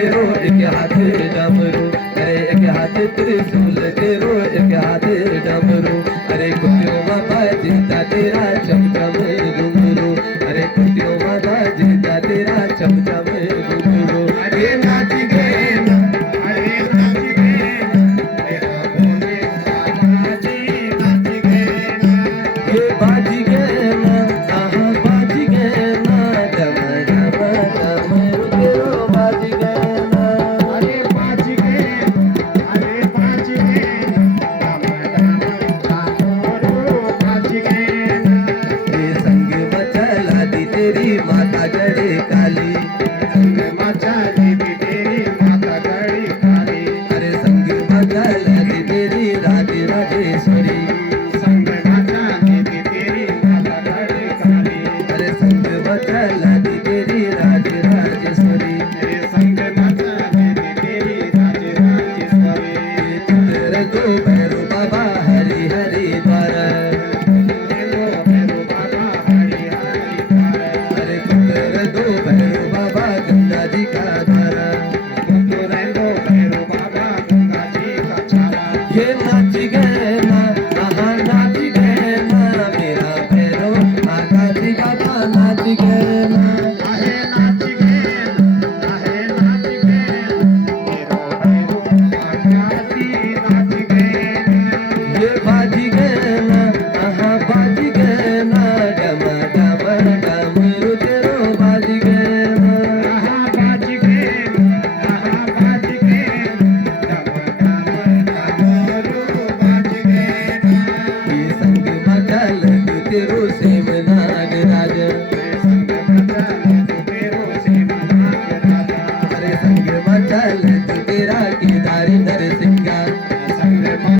तेरो एक हाथ डमरू, अरे एक हाथ त्रिशूल तेरो एक हाथ डमरू, अरे कुटियो बाबा जीता तेरा चमचम घुंघरू, अरे कुटियो बाबा जीता तेरा चमचम घुंघरू। अरे नाच गए ना, अरे नाच गए ना, तेरा भोले बाबा जी नाच गए ना। ये बाज गए ना, आहा बाज गए ना, डम डम डमरू तेरो बाज गए ना। अरे बाज गए ना, अरे बाज गए ना, डम डम डामरू बाज गए ना। ये संग मचला दी तेरी माता गढ़े काली, संग मचा दी तेरी माता गड़ी काली। अरे संग मचला दी तेरी राज राजेश्वरी, संग मचा दी तेरी माता गड़ी काली। अरे संग मचला दी तेरी राज राजेश्वरी। तेरे संग मचा दी तेरी राज राजेश्वरी। ये पुत्र दो भैरो बाबा हरि हरि द्वार, तेरो भैरो बाबा हरि हरि द्वार। अरे पुत्र दो भैरो बाबा गंगा जी का द्वार। तो रहलो भैरो बाबा गंगा जी का छावा। ये